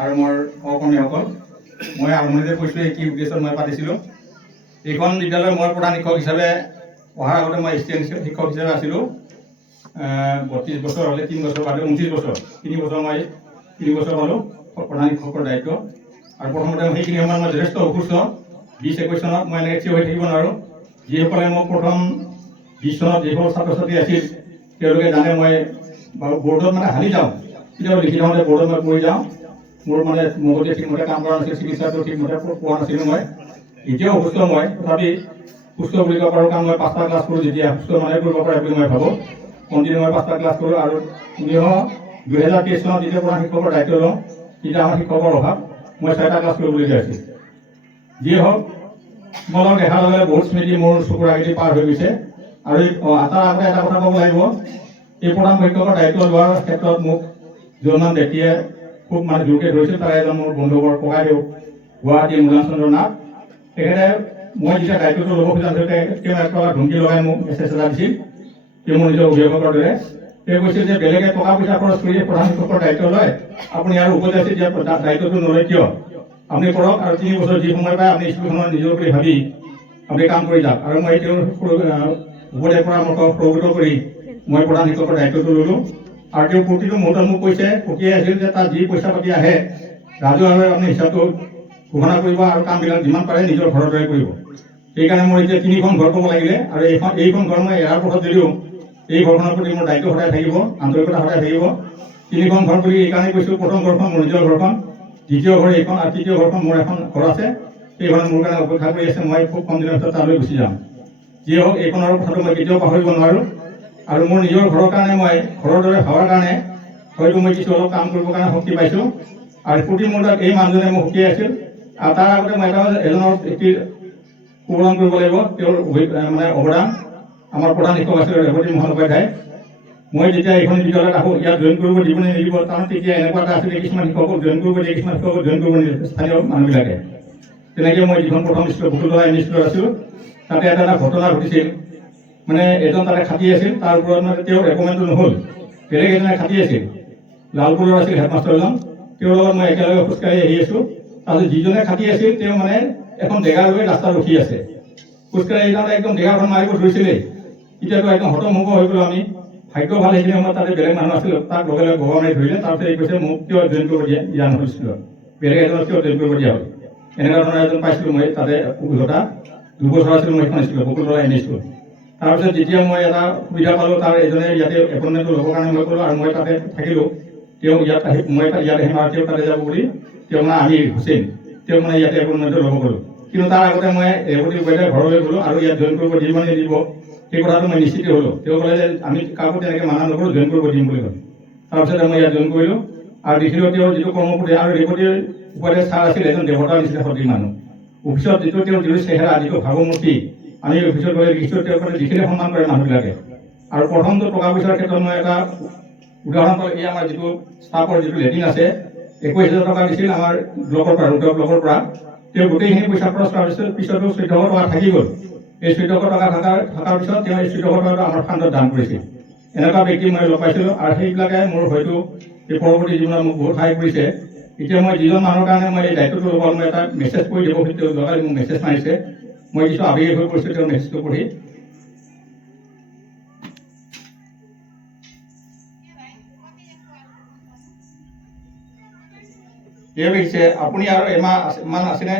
আৰু মোৰ সহকৰ্মীসকল, মই আৰম্ভণিতে কৈছোঁ কি উদ্দেশ্যত মই পাতিছিলোঁ। এইখন বিদ্যালয়ৰ মই প্ৰধান শিক্ষক হিচাপে অহাৰ আগতে মই এছিষ্টেণ্ট শিক্ষক হিচাপে আছিলোঁ। 32 বছৰ হ'লে 3 বছৰ বাদে 29 বছৰ, 3 বছৰ পালোঁ প্ৰধান শিক্ষকৰ দায়িত্ব। আৰু প্ৰথমতে সেইখিনি সময়ত মই যথেষ্ট অসুস্থ। 20-21 চনত মই এনেকৈ থিয় হৈ থাকিব নোৱাৰোঁ। যিসকলে মোক প্ৰথম 20 চনত যিসকল ছাত্ৰ ছাত্ৰী আছিল তেওঁলোকে জানে মই বৰ্ডত মানে হালি যাওঁ, কেতিয়াবা লিখি থাকোঁতে বৰ্ডত মই পৰি যাওঁ। মোৰ মানে মগজুৱে ঠিকমতে কাম কৰা নাছিল, চিকিৎসাটো ঠিকমতে পোৱা নাছিলোঁ মই। এতিয়াও অসুস্থ মই, তথাপি সুস্থ বুলি ক'ব পাৰোঁ, কাৰণ মই 5টা ক্লাছ কৰোঁ। যেতিয়া সুস্থ মানে কৰিব পাৰে বুলি মই ভাবোঁ। কণ্টিনিউ মই 5টা ক্লাছ কৰোঁ। আৰু 2023 চনত যেতিয়া প্ৰধান শিক্ষকৰ দায়িত্ব লওঁ তেতিয়া আমাৰ শিক্ষকৰ অভাৱ, মই 6টা ক্লাছ কৰিবলগীয়া হৈছিল। যিয়ে হওক, তোমালোকক দেখাৰ লগে লগে বহুত স্মৃতি মোৰ চকুৰ আগেদি পাৰ হৈ গৈছে। আৰু তাৰ আগতে এটা কথা ক'ব লাগিব, এই প্ৰধান শিক্ষকৰ দায়িত্ব লোৱাৰ ক্ষেত্ৰত মোক যোনমান ব্যক্তিয়ে খুব মানে জোৰকে ধৰিছিল, তাৰে এজন মোৰ বন্ধুবৰ ককাইদেউ গুৱাহাটীৰ মূলান চন্দ্ৰ নাথ। তেখেতে মই যেতিয়া দায়িত্বটো ল'ব খোজা তেওঁ এক টকা ধমকি লগাই মোক মেছেজ এটা দিছিল। তেওঁ মোৰ নিজৰ অভিভাৱকৰ দৰে। তেওঁ কৈছিল যে বেলেগে টকা পইচা খৰচ কৰি প্ৰধান শিক্ষকৰ দায়িত্ব লয়, আপুনি আৰু উপদেশ দিয়া দায়িত্বটো নলয় কিয়? আপুনি কৰক, আৰু 3 বছৰ যি সময় পায় আপুনি স্কুলখনৰ নিজৰ বুলি ভাবি আপুনি কাম কৰি যাওক। আৰু মই তেওঁৰ উপদেশ পৰামৰ্শ প্ৰয়োগ কৰি মই প্ৰধান শিক্ষকৰ দায়িত্বটো ল'লোঁ। আৰু তেওঁ প্ৰতিটো মুহূৰ্তত মোক কৈছে, পকিয়াই আছিল যে তাত যি পইচা পাতি আহে ৰাজহুৱাভাৱে আপুনি হিচাপটো ঘোষণা কৰিব আৰু কামবিলাক যিমান পাৰে নিজৰ ঘৰৰ দৰে কৰিব। সেইকাৰণে মোৰ এতিয়া 3খন ঘৰ ক'ব লাগিলে, আৰু এইখন ঘৰ মই এৰাৰ পথত যদিও এই ঘৰখনৰ প্ৰতি মোৰ দায়িত্ব সদায় থাকিব, আন্তৰিকতা সদায় থাকিব। 3খন ঘৰ বুলি এইকাৰণে কৈছোঁ, প্ৰথম ঘৰখন মোৰ নিজৰ ঘৰখন, দ্বিতীয় ঘৰ এইখন, আৰু তৃতীয় ঘৰখন মোৰ এখন ঘৰ আছে। সেইখনে মোৰ কাৰণে অপেক্ষা কৰি আছে। মই খুব কম দিনৰ ভিতৰত তালৈ গুচি যাম। যিয়ে হওক, এইখনৰ কথাটো মই কেতিয়াও পাহৰিব নোৱাৰোঁ। আৰু মোৰ নিজৰ ঘৰৰ কাৰণে মই ঘৰৰ দৰে ভাবাৰ কাৰণে হয়তো মই কিছু অলপ কাম কৰিবৰ কাৰণে শক্তি পাইছোঁ। আৰু প্ৰতি মুহূৰ্তত এই মানুহজনে মোক শক্তি আছিল। আৰু তাৰ আগতে মই এজনৰ ব্যক্তিৰ সুবৰণ কৰিব লাগিব, তেওঁৰ মানে অৱদান। আমাৰ প্ৰধান শিক্ষক আছিল ৰেৱতী মোহন উপাধ্যায়। মই যেতিয়া এইখন বিদ্যালয়ত আহোঁ, ইয়াত জইন কৰিব দিব নে নিদিব, কাৰণ তেতিয়া এনেকুৱা এটা আছিলে, কিছুমান শিক্ষকক জইন কৰিব দিয়ে, কিছুমান শিক্ষকক জইন কৰিব নিদিয়ে স্থানীয় মানুহবিলাকে। তেনেকৈ মই যিখন প্ৰথম স্কুল বকুলতলা এম ই স্কুলত আছিলোঁ, তাতে এটা ঘটনা ঘটিছিল। মানে এজন তাতে খাটি আছিল, তাৰ ওপৰত মানে তেওঁৰ ৰেকমেণ্ডটো নহ'ল, বেলেগ এজনে খাটি আছিল। লালপুৰৰ আছিল হেডমাষ্টাৰজন। তেওঁৰ লগত মই একেলগে খোজকাঢ়ি আহি আছোঁ। তাৰপিছত যিজনে খাটি আছিল তেওঁ মানে এখন ডেগা লৈ ৰাস্তাত ৰখি আছে। খোজকাঢ়ি যাওঁতে একদম ডেগাখন মাৰিব ধৰিছিলেই। এতিয়াতো একদম হতভম্ব হৈ গ'লো আমি। ভাগ্য ভাল, সেইখিনি সময়ত তাতে বেলেগ মানুহ আছিল, তাক লগে লগে গভা মাৰি ধৰিলে। তাৰপিছত এই কৈছে মোক কিয় জইন কৰিব দিয়া নহ'ল স্কুলত, বেলেগ এজনক কিয় জইন কৰিব দিয়া হ'ল। এনেকুৱা ধৰণৰ এজন পাইছিলোঁ মই তাতে অভিজ্ঞতা। 2 বছৰ আছিলোঁ মই সেইখন স্কুলত, বকুলতলা এম ই স্কুল। তাৰপিছত যেতিয়া মই এটা সুবিধা পালোঁ, তাৰ এজনে ইয়াতে এপইণ্টমেণ্টটো ল'বৰ কাৰণে মই ক'লোঁ, আৰু মই তাতে থাকিলোঁ। তেওঁ ইয়াত আহি মই ইয়াত আহিম আৰু তেওঁ তাতে যাব বুলি, তেওঁ মানে আমিৰ হুছেইন, তেওঁ মানে ইয়াতে এপইণ্টমেণ্টটো ল'ব গ'লোঁ। কিন্তু তাৰ আগতে মই ৰেৱতী উপাধ্যায়ৰ ঘৰলৈ গ'লোঁ, আৰু ইয়াত জইন কৰিব দিব মানে দিব সেই কথাটো মই নিশ্চিত হ'লোঁ। তেওঁ ক'লে যে আমি কাকো তেনেকৈ মানা নকৰোঁ, জইন কৰিব দিম বুলি ক'লে। তাৰপিছতে মই ইয়াত জইন কৰিলোঁ। আৰু দেখিলোঁ তেওঁৰ যিটো কৰ্মপতি, আৰু ৰেৱতী উপাধ্যায় ছাৰ আছিল এজন দেৱতাৰ নিচিনা সদৃশ মানুহ। অফিচত তেওঁৰ যিটো চেহেৰা, যিটো ভাৱমূৰ্তি, আমি অফিচত গ'লে দেখিছোঁ তেওঁৰ কাৰণে দেখিলে সন্মান কৰে মানুহবিলাকে। আৰু প্ৰথমটো টকা পইচাৰ ক্ষেত্ৰত মই এটা উদাহৰণ পালোঁ। এই আমাৰ যিটো ষ্টাফৰ যিটো লেট্ৰিন আছে, 21,000 টকা দিছিল আমাৰ ব্লকৰ পৰা, ৰুদ্ৰ ব্লকৰ পৰা। তেওঁ গোটেইখিনি পইচা খৰচ কৰাৰ পিছতো 1400 টকা থাকি গ'ল। এই 1400 টকা থকাৰ পিছত তেওঁ এই 1400 টকাটো আমাৰ ফাণ্ডত দান কৰিছিল। এনেকুৱা ব্যক্তি মই লগ পাইছিলোঁ, আৰু সেইবিলাকে মোৰ হয়তো এই পৰৱৰ্তী জীৱনত মোক বহুত সহায় কৰিছে। এতিয়া মই যিজন মানুহৰ কাৰণে মই এই দায়িত্বটো ল'ব, মই এটা মেছেজ কৰি দিব খুজিছোঁ। তেওঁ লগাই মোক মেছেজ মাৰিছে, মই কিছু আৱেগিক হৈ পৰিছোঁ তেওঁৰ মেছেজটো পঢ়ি। তেওঁ লিখিছে, আপুনি আৰু এমাহ আছেনে?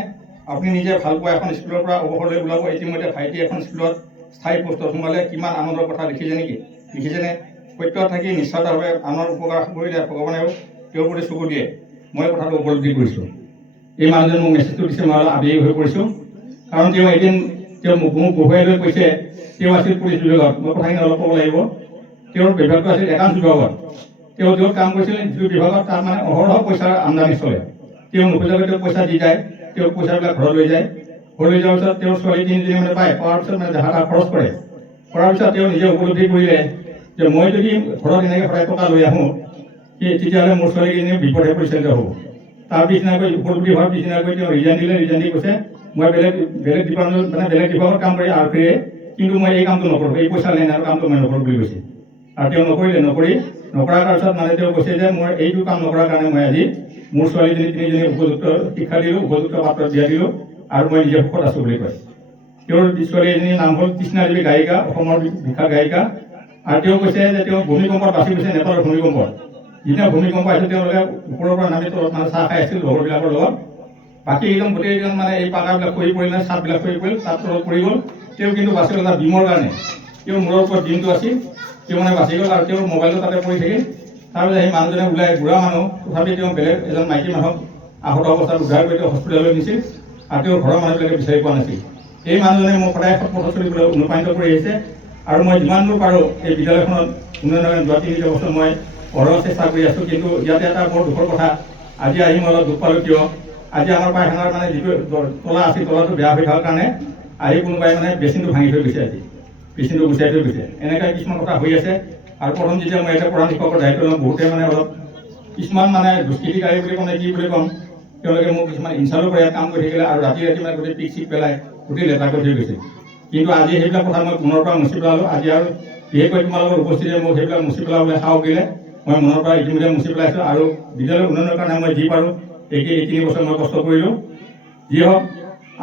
আপুনি নিজে ভাল পোৱা এখন স্কুলৰ পৰা অৱসৰ লৈ ওলাব। ইতিমধ্যে ভাইটি এখন স্কুলত স্থায়ী পোষ্টত সোমালে, কিমান আনন্দৰ কথা লিখিছেনে? সত্যত থাকি নিস্বাৰ্থভাৱে আনৰ উপকাৰ কৰিলে ভগৱানেও তেওঁৰ প্ৰতি চকু দিয়ে। মই কথাটো উপলব্ধি কৰিছোঁ। এই মানুহজন মোক মেছেজটো দিছে, মই অলপ আৱেগিক হৈ পৰিছোঁ। কাৰণ তেওঁ এদিন মোক বহুৱাই লৈ কৈছে, তেওঁ আছিল পুলিচ বিভাগত। মই কথাখিনি অলপ ক'ব লাগিব। তেওঁৰ বিভাগটো আছিল একাউণ্টছ বিভাগত। তেওঁ য'ত কাম কৰিছিল, যিটো বিভাগত তাত মানে অহৰহ পইচাৰ আমদানি চলে। তেওঁ নোখোজাকৈ তেওঁক পইচা দি যায়, তেওঁ পইচাবিলাক ঘৰত লৈ যায়। ঘৰ লৈ যোৱাৰ পিছত তেওঁৰ ছোৱালী 3জনী মানে পায়, পোৱাৰ পিছত মানে যাহা তাহ খৰচ কৰে। কৰাৰ পিছত তেওঁ নিজে উপলব্ধি কৰিলে যে মই যদি ঘৰত এনেকৈ সদায় টকা লৈ আহোঁ, তেতিয়াহ'লে মোৰ ছোৱালীজনী বিপদে পৰিচালিত হ'ব। তাৰ পিছদিনাকৈ উপলব্ধি হোৱাৰ পিছদিনাকৈ তেওঁ ৰিজাইন দিলে। ৰিজাইন দি কৈছে, মই বেলেগ ডিপাৰ্টমেণ্ট মানে বেলেগ বিভাগত কাম কৰি আৰক্ষীয়ে, কিন্তু মই এই কামটো নকৰোঁ, এই পইচা লেনদেনৰ কামটো মই নকৰোঁ বুলি কৈছে। আৰু তেওঁ নকৰাৰ পিছত মানে তেওঁ কৈছে যে মই এইটো কাম নকৰাৰ কাৰণে মই আজি মোৰ ছোৱালীজনী তিনিজনী উপযুক্ত শিক্ষা দিলোঁ, উপযুক্ত পাত্ৰ দিয়া দিলোঁ আৰু মই নিজে সুখত আছোঁ বুলি কয়। তেওঁৰ ছোৱালী এজনীৰ নাম হ'ল কৃষ্ণা দেৱী গায়িকা, অসমৰ বিখ্যাত গায়িকা। আৰু তেওঁ কৈছে যে তেওঁ ভূমিকম্পত বাচি গৈছে, নেপালৰ ভূমিকম্পত। যেতিয়া ভূমিকম্প আহিছিল তেওঁলোকে ওপৰৰ পৰা নামি তলত মানে চাহ খাই আছিল লগৰবিলাকৰ লগত। বাকী একদম গোটেইজন মানে এই পাকাবিলাক খহি পৰিলে, চাদবিলাক খহি পৰিল, তাত তলত পৰি গ'ল। তেওঁ কিন্তু বাচি গ'ল তাৰ বিমৰ কাৰণে। তেওঁৰ মূৰৰ ওপৰত ডিমটো আছিল, তেওঁ মানে বাচি গ'ল আৰু তেওঁৰ মোবাইলটো তাতে পৰি থাকিল। তাৰপিছত সেই মানুহজনে ওলাই, বুঢ়া মানুহ, তথাপি তেওঁ বেলেগ এজন মাইকী মানুহক আহত অৱস্থাত উদ্ধাৰ কৰি তেওঁ হস্পিটেললৈ নিছিল আৰু তেওঁৰ ঘৰৰ মানুহবিলাকে বিচাৰি পোৱা নাছিল। এই মানুহজনে মোক সদায় পথ চলিবলৈ অনুপ্ৰাণিত কৰি আহিছে আৰু মই যিমান দূৰ পাৰোঁ এই বিদ্যালয়খনত উন্নয়নৰ যোৱা ৩ বছৰ মই অহৰহ চেষ্টা কৰি আছোঁ। কিন্তু ইয়াতে এটা বৰ দুখৰ কথা, আজি আহি মই অলপ দুখ পালোঁ। কিয় আজি আমাৰ পায়খানাৰ মানে যিটো তলা আছিল, তলাটো বেয়া হৈ থকাৰ কাৰণে আহি কোনোবাই মানে বেচিনটো ভাঙি থৈ গৈছে, আজি বেচিনটো গুচাই থৈ গৈছে। এনেকৈ কিছুমান কথা হৈ আছে। আৰু প্ৰথম যেতিয়া মই এটা প্ৰধান শিক্ষকৰ দায়িত্ব লওঁ, বহুতে মানে অলপ কিছুমান মানে দুষ্কৃতিকাৰী বুলি ক'ম নে কি বুলি ক'ম, তেওঁলোকে মোক কিছুমান ইনচালো কৰে, কাম কৰি থাকিলে আৰু ৰাতি মানে গোটেই পিক চিক পেলাই গোটেই লেতেৰা কৰি থৈ গৈছে। কিন্তু আজি সেইবিলাক কথা মই মনৰ পৰা মুচি পেলালোঁ। আজি আৰু বিশেষকৈ তোমালোকৰ উপস্থিতিয়ে মোক সেইবিলাক মুচি পেলাবলৈ সাহস দিলে। মই মনৰ পৰা ইতিমধ্যে মুচি পেলাইছোঁ আৰু বিদ্যালয়ৰ উন্নয়নৰ কাৰণে মই যি পাৰোঁ এই 3 বছৰ মই কষ্ট কৰিলোঁ। যি হওক,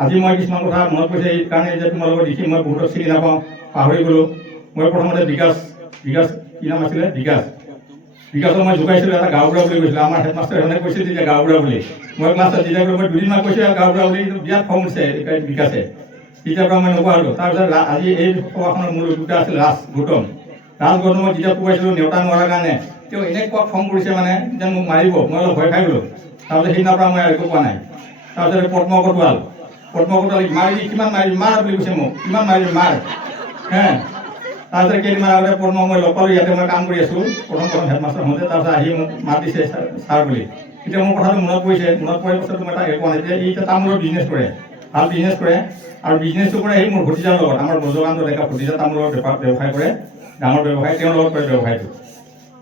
আজি মই কিছুমান কথা মনত পৰিছে এই কাৰণে যে তোমালোকৰ দেখি মই বহুতক চিনি নাপাওঁ, পাহৰি গ'লোঁ। মই প্ৰথমতে বিকাশ কি নাম আছিলে, বিকাশক মই জোকাইছিলোঁ, এটা গাঁওবুঢ়া বুলি কৈছিলোঁ। আমাৰ হেডমাষ্টাৰ এজনে কৈছিল তেতিয়া গাঁওবুঢ়া বুলি। মই ক্লাছত যেতিয়া মই 2 দিনমান কৈছোঁ গাঁওবুঢ়া বুলি, কিন্তু বিৰাট খং উঠিছে বিকাশে। তেতিয়াৰ পৰা মই নোকোৱা হ'লোঁ। তাৰপিছত আজি এই সভাখনৰ মূল উদ্যোক্তা আছিল ৰাজ গৌতমক যেতিয়া কোবাইছিলোঁ নেওতা নোৱাৰাৰ কাৰণে, তেওঁ এনেকুৱা খং কৰিছে মানে যেন মোক মাৰিব। মই অলপ ভয় খাই গ'লোঁ। তাৰপিছত সেইদিনাৰ পৰা মই একো কোৱা নাই। তাৰপিছত পদ্ম কটোৱাল মাৰিবি, কিমান মাৰিবি, মাৰ বুলি কৈছে মোক, কিমান মাৰিবি মাৰ, তাৰপিছত কেইদিনমান আগতে পদ্ম মই লগ পালোঁ, ইয়াতে মই কাম কৰি আছোঁ প্ৰথম হেডমাষ্টাৰ হওঁতে। তাৰপিছত আহি মোক মাত দিছে ছাৰ বুলি। তেতিয়া মোৰ কথাটো মনত পৰিছে। মনত পৰাৰ পাছত মই তাক একো কোৱা নাই। যে ই এতিয়া তামোলৰ বিজনেছ কৰে, ভাল বিজনেছ কৰে আৰু বিজনেছটো কৰে সেই মোৰ ভতিজাৰ লগত, আমাৰ ব্ৰজকান্ত ডেকা ভতিজা তামোলৰ ব্যৱসায় কৰে, ডাঙৰ ব্যৱসায়, তেওঁৰ লগত কৰে ব্যৱসায়টো।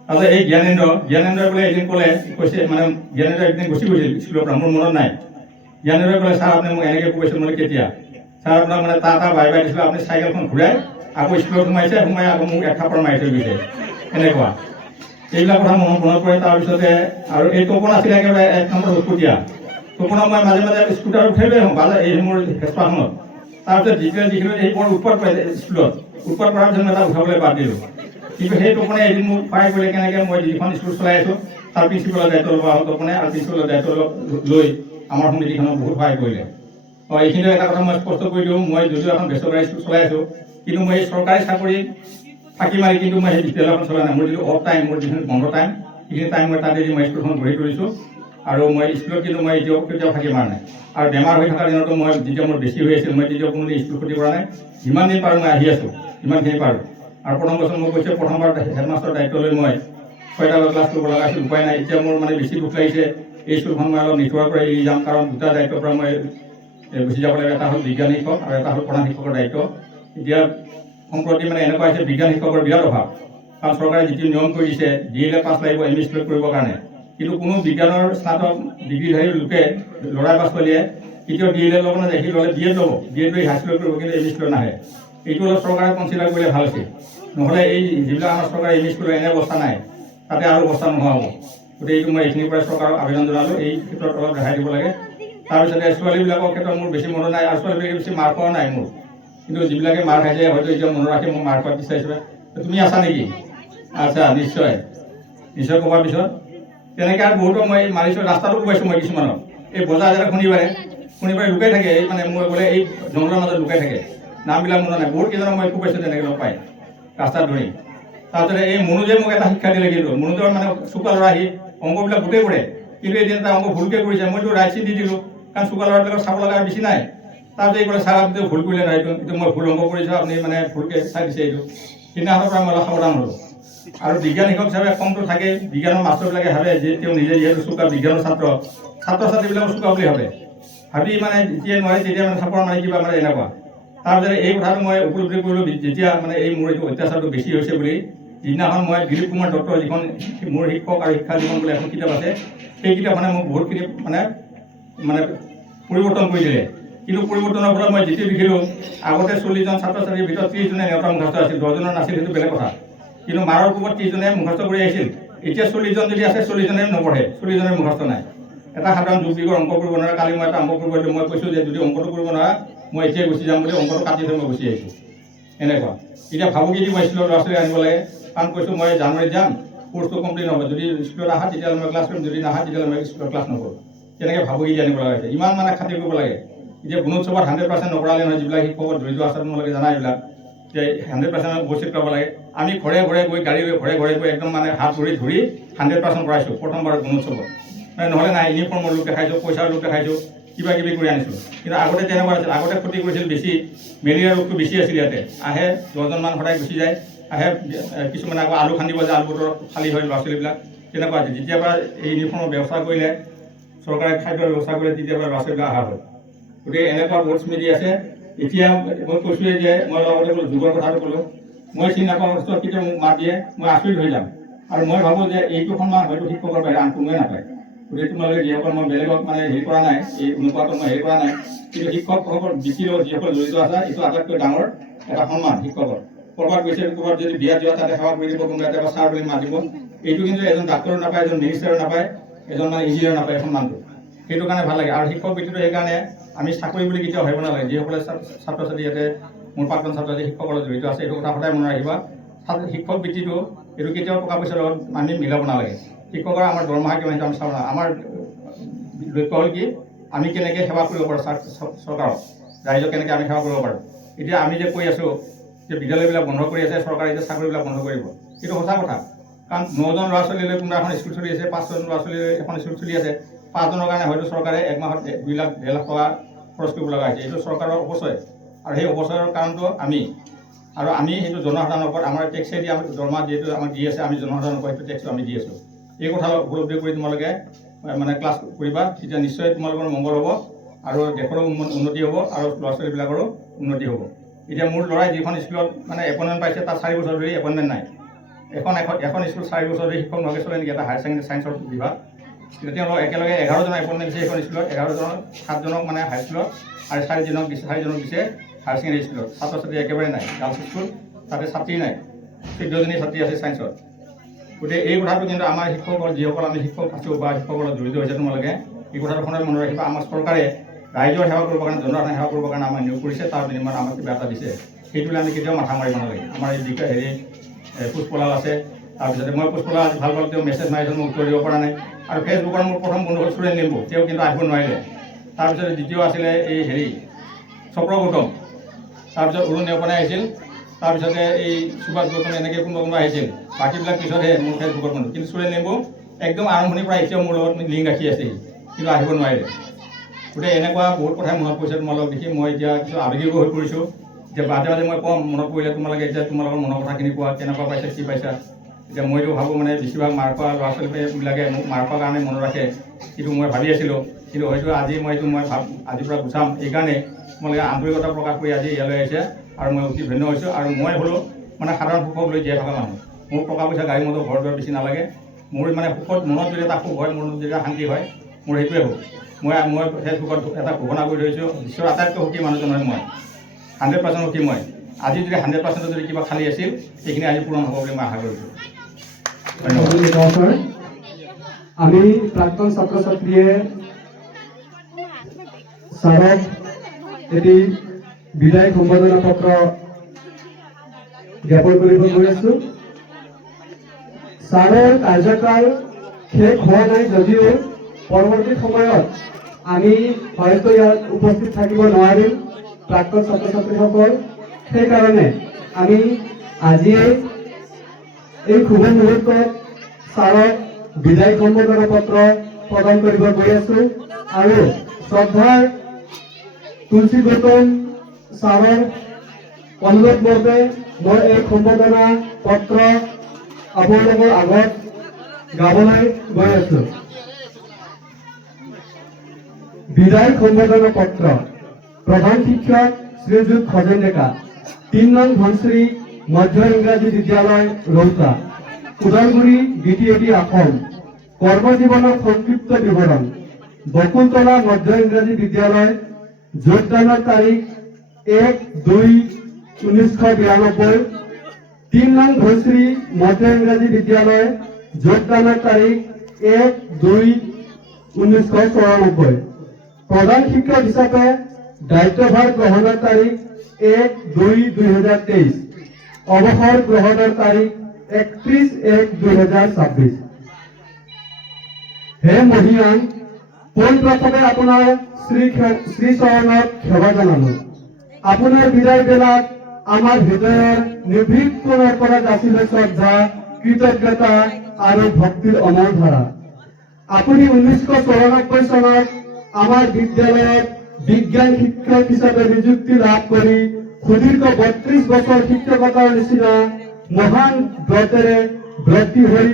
তাৰপিছত এই জ্ঞানেন্দ্ৰই বোলে এদিন কৈছে মানে জ্ঞানেন্দ্ৰ একদিন গুচি গৈছিল স্কুলৰ পৰা, মোৰ মনত নাই। জ্ঞানেন্দ্ৰই ক'লে ছাৰ আপুনি মোক এনেকৈ কৈছিল, মানে কেতিয়া ছাৰ আপোনাক মানে তাৰ বাই দিছিলোঁ, আপুনি চাইকেলখন ঘূৰাই আকৌ স্কুলত সোমাই আকৌ মোক এক থাপৰ মাৰি থৈ গৈছে, এনেকুৱা এইবিলাক কথা মনত পৰে। তাৰপিছতে আৰু এই তপন আছিলে একেবাৰে 1 নম্বৰ উৎপতীয়া। তপনক মই মাজে মাজে স্কুটাৰত উঠাই লৈ আহোঁ এই মোৰ হেঁচপাখনত। তাৰপিছত যেতিয়া দেখিলোঁ এই বৰ উৎপাত পাই স্কুলত, উৎপাত কৰাৰ পিছত মই তাক উঠাবলৈ বাদ দিলোঁ। কিন্তু সেই তপনে এদিন মোক সহায় কৰিলে কেনেকৈ, মই যিখন স্কুল চলাই আছোঁ তাৰ প্ৰিন্সিপালৰ দায়িত্ব ল'ব তপনে, আৰু প্ৰিন্সিপালৰ দায়িত্ব লৈ আমাৰ সমিতিখনক বহুত সহায় কৰিলে। এইখিনিতে এটা কথা মই স্পষ্ট কৰি দিওঁ, মই যদিও এখন বেচৰকাৰী স্কুল চলাই আছোঁ, কিন্তু মই এই চৰকাৰী চাকৰি ফাঁকি মাৰি কিন্তু মই সেই বিদ্যালয়খন চলাই নাই। মোৰ যিটো অফ টাইম, মোৰ যিখিনি বন্ধ টাইম, সেইখিনি টাইম মই তাতে মই স্কুলখন গঢ়ি তুলিছোঁ। আৰু মই স্কুলত কিন্তু মই কেতিয়াও ফাঁকি মাৰা নাই। আৰু বেমাৰ হৈ থকা দিনতো মই যেতিয়া মোৰ বেছি হৈ আছিল, মই তেতিয়াও কোনো দিন স্কুল ক্ষতি কৰা নাই। যিমান দিন পাৰোঁ মই আহি আছোঁ, যিমানখিনি পাৰোঁ। আৰু প্ৰথম বছৰ মই কৈছোঁ, প্ৰথমবাৰ হেডমাষ্টাৰৰ দায়িত্ব লৈ মই 6টা ক্লাছ কৰিব লগা আছিল, উপায় নাই। এতিয়া মোৰ মানে বেছি দুখ লাগিছে, এই স্কুলখন মই অলপ নিথোৱাৰ পৰা এৰি যাম, কাৰণ 2টা দায়িত্বৰ পৰা মই গুচি যাব লাগে। এটা হ'ল বিজ্ঞান শিক্ষক আৰু এটা হ'ল প্ৰধান শিক্ষকৰ দায়িত্ব। এতিয়া সম্প্ৰতি মানে এনেকুৱা হৈছে, বিজ্ঞান শিক্ষকৰ বিৰাট অভাৱ, কাৰণ চৰকাৰে যিটো নিয়ম কৰি দিছে DLA পাছ লাগিব ME স্কুলত কৰিবৰ কাৰণে, কিন্তু কোনো বিজ্ঞানৰ স্নাতক ডিগ্ৰীধাৰী লোকে ল'ৰা বা ছোৱালীয়ে কেতিয়াও DLA ল'ব নাযায়। সি ল'লে BEd ল'ব, BEd লৈ হাই স্কুলত কৰিব, কিন্তু ME স্কুলত নাহে। এইটো অলপ চৰকাৰে কনচিডাৰ কৰিলে ভাল আছিল, নহ'লে এই যিবিলাক আমাৰ চৰকাৰে ME স্কুলৰ এনে অৱস্থা নাই, তাতে আৰু অৱস্থা নোহোৱা হ'ব। গতিকে এইটো মই এইখিনিৰ পৰা চৰকাৰক আবেদন জনালোঁ, এই ক্ষেত্ৰত অলপ ৰেহাই দিব লাগে। তাৰপিছতে ছোৱালীবিলাকৰ ক্ষেত্ৰত মোৰ বেছি মনত নাই, আৰু ছোৱালীবিলাকে বেছি মাৰ খোৱা নাই মোৰ, কিন্তু যিবিলাকে মাৰ খাইছে হয়তো এতিয়া মনত ৰাখি মোক মাৰ খোৱাত বিচাৰিছে। তুমি আছা নেকি? আচ্ছা, নিশ্চয় ক'বা পিছত। তেনেকৈ আৰু বহুতো মই মাৰিছোঁ, ৰাস্তাটো কোবাইছোঁ মই কিছুমানক। এই বজাৰ জেগা শনিবাৰে লুকাই থাকে, এই মানে মই বোলে এই জংঘলৰ মাজত লুকাই থাকে, নামবিলাক মনত নাই। বহুত কেইজনক মই কোবাইছোঁ তেনেকৈ লগ পাই ৰাস্তাত ধৰি। তাৰপিছতে এই মনোজে মোক এটা শিক্ষা দিলে, কিন্তু মনোজৰ মানে চোকা ল'ৰা, আহি অংকবিলাক গোটেই কৰে, কিন্তু এদিন এটা অংক ভুলকৈ কৰিছে, মইতো ৰাইট চিন দি দিলোঁ, কাৰণ চোকা ল'ৰাবিলাকৰ চাব লগা বেছি নাই। তাৰপিছত এই ক'লে ছাৰ আপুনি ভুল কৰিলে নাই, এইটো মই ভুল অংক কৰিছোঁ, আপুনি মানে ভুলকৈ চাই দিছে। এইটো সিদিনাখনৰ পৰা মই অলপ সাৱধান হ'লোঁ। আৰু বিজ্ঞান শিক্ষক হিচাপে খংটো থাকে, বিজ্ঞানৰ মাষ্টৰবিলাকে ভাবে যে তেওঁ নিজে যিহেতু চোকা, বিজ্ঞানৰ ছাত্ৰ ছাত্ৰীবিলাকৰ চোকা বুলি ভাবে, ভাবি মানে যেতিয়াই নোৱাৰে তেতিয়া মানে থাপৰ মাৰি কিবা মানে এনেকুৱা। তাৰপিছতে এই কথাটো মই উপলব্ধি কৰিলোঁ যেতিয়া মানে এই মোৰ এইটো অত্যাচাৰটো বেছি হৈছে বুলি। যিদিনাখন মই দিলীপ কুমাৰ দত্তৰ যিখন মোৰ শিক্ষক আৰু শিক্ষা জীৱন বুলি এখন কিতাপ আছে, সেই কিতাপখনে মোক বহুতখিনি মানে পৰিৱৰ্তন কৰি দিলে। কিন্তু পৰিৱৰ্তনৰ ফলত মই যেতিয়া দেখিলোঁ, আগতে 40জন ছাত্ৰ ছাত্ৰীৰ ভিতৰত 30জনে নেওতা মুখাস্ত আছিল, 10জনৰ নাছিল, সেইটো বেলেগ কথা। কিন্তু মাৰৰ কোবত 30জনে মুখাস্ত কৰি আহিছিল। এতিয়া 40জন যদি আছে, 40জনে নপঢ়ে, 40জনে মুখাস্ত নাই। এটা সাধাৰণ যোগ অংক কৰিব নোৱাৰা। কালি মই এটা অংক কৰিব দিলোঁ, মই কৈছোঁ যে যদি অংকটো কৰিব নোৱাৰা মই এতিয়াই গুচি যাম বুলি অংকটো কাটি থৈ মই গুচি আহিছোঁ। এনেকুৱা এতিয়া ভাবোঁ কি মই স্কুলৰ ল'ৰা ছোৱালী আনিব লাগে, কাৰণ কৈছোঁ মই জানুৱাৰীত যাম, কোৰ্চটো কমপ্লিট নহ'ব, যদি স্কুলত আহা তেতিয়াহ'লে মই ক্লাছ কৰিম, যদি নাহা তেতিয়াহ'লে মই স্কুলত ক্লাছ নকৰোঁ। তেনেকৈ ভাবোঁ কি আনিব লগা হৈছে। ইমান মানে খাতিৰ কৰিব লাগে। এতিয়া গুণোৎসৱত 100% নকৰালে নহয়, যিবিলাক শিক্ষকত জড়িত আছে তোমালোকে জানা এইবিলাক, যে 100% উপস্থিত কৰাব লাগে। আমি ঘৰে ঘৰে গৈ গাড়ী ঘৰে ঘৰে গৈ একদম মানে হাত ধৰি 100% কৰাইছোঁ প্ৰথমবাৰ গুণোৎসৱত। নহ'লে নাই ইউনিফৰ্মৰ লোক দেখাইছোঁ, পইচাৰ লোক দেখাইছোঁ, কিবা কিবি কৰি আনিছোঁ। কিন্তু আগতে তেনেকুৱা আছিল, আগতে ক্ষতি কৰিছিল বেছি, মেলেৰিয়া ৰোগটো বেছি আছিল ইয়াতে। আহে 10জনমান সদায় গুচি যায়, আহে কিছুমানে আকৌ আলু খান্দিব যায়, আলু বতৰত খালী হয় ল'ৰা ছোৱালীবিলাক, তেনেকুৱা আছিল। যেতিয়াৰ পৰা এই ইউনিফৰ্মৰ ব্যৱস্থা কৰিলে, চৰকাৰে খাদ্যৰ ব্যৱস্থা কৰিলে, তেতিয়াৰ পৰা ল'ৰা ছোৱালীবিলাক অহা হ'ল। গতিকে এনেকুৱা বহুত স্মৃতি আছে। এতিয়া মই কৈছোঁৱেই যে মই লগতে যুগৰ কথাটো ক'লোঁ, মই চিনি নাপাওঁ বস্তু কেতিয়া মোক মাত দিয়ে মই আচৰিত হৈ যাম। আৰু মই ভাবোঁ যে এইটো সন্মান হয়তো শিক্ষকৰ বাহিৰে আন কোনোৱে নাপায়। গতিকে তোমালোকে যিসকল মই বেলেগক মানে হেৰি কৰা নাই, এই অনুপাতত মই হেৰি কৰা নাই, কিন্তু শিক্ষকসকল বৃত্তিৰ লগত যিসকল জড়িত আছে, এইটো আটাইতকৈ ডাঙৰ এটা সন্মান শিক্ষকৰ। ক'ৰবাত গৈছে, ক'ৰবাত যদি বিয়া যোৱা তাতে সেৱা কৰি দিব, কোনোবা এটা ছাৰ বুলি মাতিব। এইটো কিন্তু এজন ডাক্তৰো নাপায়, এজন মিনিষ্টাৰো নাপায়, এজন মানে ইঞ্জিনিয়াৰ নাপায় সন্মানটো। সেইটো কাৰণে ভাল লাগে। আৰু শিক্ষক বৃত্তিটো সেইকাৰণে আমি চাকৰি বুলি কেতিয়াও ভাবিব নালাগে। যিসকলে ছাত্ৰ ছাত্ৰী ইয়াতে মোৰ প্ৰাক্তন ছাত্ৰ ছাত্ৰী শিক্ষকৰ লগত জড়িত আছে, এইটো কথা সদায় মনত ৰাখিবা। শিক্ষক বৃত্তিটো এইটো কেতিয়াও টকা পইচাৰ লগত আমি মিলাব নালাগে। শিক্ষকৰ আমাৰ দৰমহা কিমান সেইটো আমি চাব নালাগে। আমাৰ লক্ষ্য হ'ল কি, আমি কেনেকৈ সেৱা কৰিব পাৰোঁ চৰকাৰক, ৰাইজক কেনেকৈ আমি সেৱা কৰিব পাৰোঁ। এতিয়া আমি যে কৈ আছোঁ যে বিদ্যালয়বিলাক বন্ধ কৰি আছে, চৰকাৰে এতিয়া চাকৰিবিলাক বন্ধ কৰিব, এইটো সঁচা কথা। কাৰণ 9জন ল'ৰা ছোৱালীলৈ কোনোবা এখন স্কুল চলি আছে, 5জন ল'ৰা ছোৱালীলৈ এখন স্কুল চলি আছে, 5জনৰ কাৰণে হয়তো চৰকাৰে এক মাহত 2 লাখ 1.5 লাখ টকা খৰচ কৰিব লগা হৈছে। এইটো চৰকাৰৰ অপচয়। আৰু সেই অপচয়ৰ কাৰণটো আমি সেইটো জনসাধাৰণৰ ওপৰত আমাৰ টেক্সেদি আমি দৰমহা যিহেতু আমাক দি আছে, আমি জনসাধাৰণৰ ওপৰত সেইটো টেক্সটো আমি দি আছোঁ। এই কথা উপলব্ধি কৰি তোমালোকে মানে ক্লাছ কৰিবা, তেতিয়া নিশ্চয় তোমালোকৰ মংগল হ'ব আৰু দেশৰো উন্নতি হ'ব আৰু ল'ৰা ছোৱালীবিলাকৰো উন্নতি হ'ব। এতিয়া মোৰ ল'ৰাই যিখন স্কুলত মানে এপইণ্টমেণ্ট পাইছে, তাত 4 বছৰ ধৰি এপইণ্টমেণ্ট নাই। এখন স্কুল 4 বছৰ ধৰি শিক্ষক নহ'লে চলে নেকি, এটা হায়াৰ ছেকেণ্ডেৰী ছায়েন্সৰ বিভাগ। কিন্তু তেওঁলোক একেলগে 11জন এপইণ্টমেণ্ট দিছে এখন স্কুলত, 7জনক মানে হাইস্কুলত আৰু 4জনক দিছে হায়াৰ ছেকেণ্ডেৰী স্কুলত। ছাত্ৰ ছাত্ৰী একেবাৰে নাই, গাৰ্লছ স্কুল তাতে ছাত্ৰী নাই, 14জনী ছাত্ৰী আছে ছায়েন্সত। গতিকে এই কথাটো কিন্তু আমাৰ শিক্ষকৰ যিসকল আমি শিক্ষক আছোঁ বা শিক্ষকৰ জড়িত হৈছে, তোমালোকে এই কথাটো সদায় মনত ৰাখিবা। আমাৰ চৰকাৰে ৰাইজৰ সেৱা কৰিবৰ কাৰণে, জনসাধাৰণৰ সেৱা কৰিবৰ কাৰণে আমাক নিয়োগ কৰিছে, তাৰ বিনিময়ত আমাক কিবা এটা দিছে। সেইটোলৈ আমি কেতিয়াও মাথা মাৰিব নালাগে। আমাৰ এই পুষ্পলাল আছে, তাৰপিছতে মই পুষ্পলাল ভাল পালোঁ, তেওঁ মেছেজ মাৰিছিল, মই উত্তৰ দিব পৰা নাই। আৰু ফেচবুকৰ মোৰ প্ৰথম বন্ধু হ'ল সুৰেন লিম্বু, তেওঁ কিন্তু আহিব নোৱাৰিলে। তাৰপিছত দ্বিতীয় আছিলে এই চক্ৰ গৌতম, তাৰপিছত অৰুণ নেওপানে আহিছিল, তাৰপিছতে এই সুভাষ গৌতম, এনেকৈ কোনোবা আহিছিল। বাকীবিলাক পিছতহে মোৰ ফেচবুকৰ বন্ধু। কিন্তু সুৰেন লিম্বু একদম আৰম্ভণিৰ পৰা এতিয়াও মোৰ লগত লিংক ৰাখি আছে, কিন্তু আহিব নোৱাৰিলে। গতিকে এনেকুৱা বহুত কথাই মনত পৰিছে তোমালোকক দেখি। মই এতিয়া কিছু আৱেগিক হৈ পৰিছোঁ, যে মাজে মাজে মই কম, মনত পৰিলে তোমালোকে এতিয়া তোমালোকৰ মনৰ কথাখিনি কোৱা, কেনেকুৱা পাইছা, কি পাইছা। এতিয়া মইতো ভাবোঁ মানে বেছিভাগ মাৰ খোৱা ল'ৰা ছোৱালীবিলাকে মোক মাৰ খোৱাৰ কাৰণে মনত ৰাখে, সেইটো মই ভাবি আছিলোঁ। কিন্তু হয়তো আজি আজিৰ পৰা গুচাম, এইকাৰণে তোমালোকে আন্তৰিকতা প্ৰকাশ কৰি আজি ইয়ালৈ আহিছে, আৰু মই অতি ধন্য হৈছোঁ। আৰু মই হ'লোঁ মানে সাধাৰণ সুখক লৈ জীয়াই থকা মানুহ। মোৰ টকা পইচা গাড়ী মটৰ ঘৰ দুৱাৰ বেছি নালাগে। মোৰ মানে সুখত মনত যদি এটা সুখ হয়, মনত যদি এটা শান্তি হয়, মোৰ সেইটোৱে সুখ। মই ফেচবুকত এটা ঘোষণা কৰি থৈছোঁ, বিশ্বৰ আটাইতকৈ সুখী মানুহজন হয় মই, 100% সুখী মই। আজি যদি 100% যদি কিবা খালী আছিল, সেইখিনি আজি পূৰণ হ'ব বুলি মই আশা কৰিছোঁ। আমি প্ৰাক্তন ছাত্ৰ ছাত্ৰীয়ে ছাৰক এটি বিদায় সম্বৰ্ধনা পত্ৰ জ্ঞাপন কৰিব গৈ আছো। ছাৰৰ কাৰ্যকাল শেষ হোৱা নাই যদিও পৰৱৰ্তী সময়ত আমি হয়তো ইয়াত উপস্থিত থাকিব নোৱাৰিম প্ৰাক্তন ছাত্ৰ ছাত্ৰীসকল। সেইকাৰণে আমি আজিয়ে এই শুভ মুহূৰ্তত ছাৰক বিদায় সম্বৰ্ধনা পত্ৰ প্ৰদান কৰিব গৈ আছো। আৰু শ্ৰদ্ধাৰ তুলসী গৌতম ছাৰৰ অনুৰোধ মৰ্মে মই এই সম্বৰ্ধনা পত্ৰ আপোনালোকৰ আগত গাবলৈ গৈ আছো। বিদায় সম্বৰ্ধনা পত্ৰ। প্ৰধান শিক্ষক শ্ৰীযুত খগেন ডেকা, 3 নং ধনশ্ৰী মধ্য ইংৰাজী বিদ্যালয় ৰৌতা, ওদালগুৰি BTAD আসম। কৰ্মজীৱনৰ সংক্ষিপ্ত বিৱৰণ। বকুলতলা মধ্য ইংৰাজী বিদ্যালয়, যোগদানৰ তাৰিখ 1-2-1992। 3 নং ধনশ্ৰী মধ্য ইংৰাজী বিদ্যালয়, যোগদানৰ তাৰিখ 1994। প্রধান শিক্ষক হিসাবে দায়িত্বভার গ্রহণের তারিখ 1-2-2023। অবসর গ্রহণের তারিখ 31-1-2026। হে মহিয়ান, পোনপ্ৰথমে আপোনাৰ শ্ৰীচৰণত সেৱা জনালো। আপোনাৰ বিদায় বেলাত আমাৰ হৃদয়ৰ নিভৃত কোণৰ পৰা যাচিলে শ্ৰদ্ধা, কৃতজ্ঞতা আৰু ভক্তিৰ অমল ধাৰা। আপুনি 1994 চনত আমাৰ বিদ্যালয়ত বিজ্ঞান শিক্ষক হিচাপে নিযুক্তি লাভ কৰি সুদীৰ্ঘ 32 বছৰ শিক্ষকতাৰ নিচিনা মহান ব্ৰতেৰে ব্ৰতী হৈ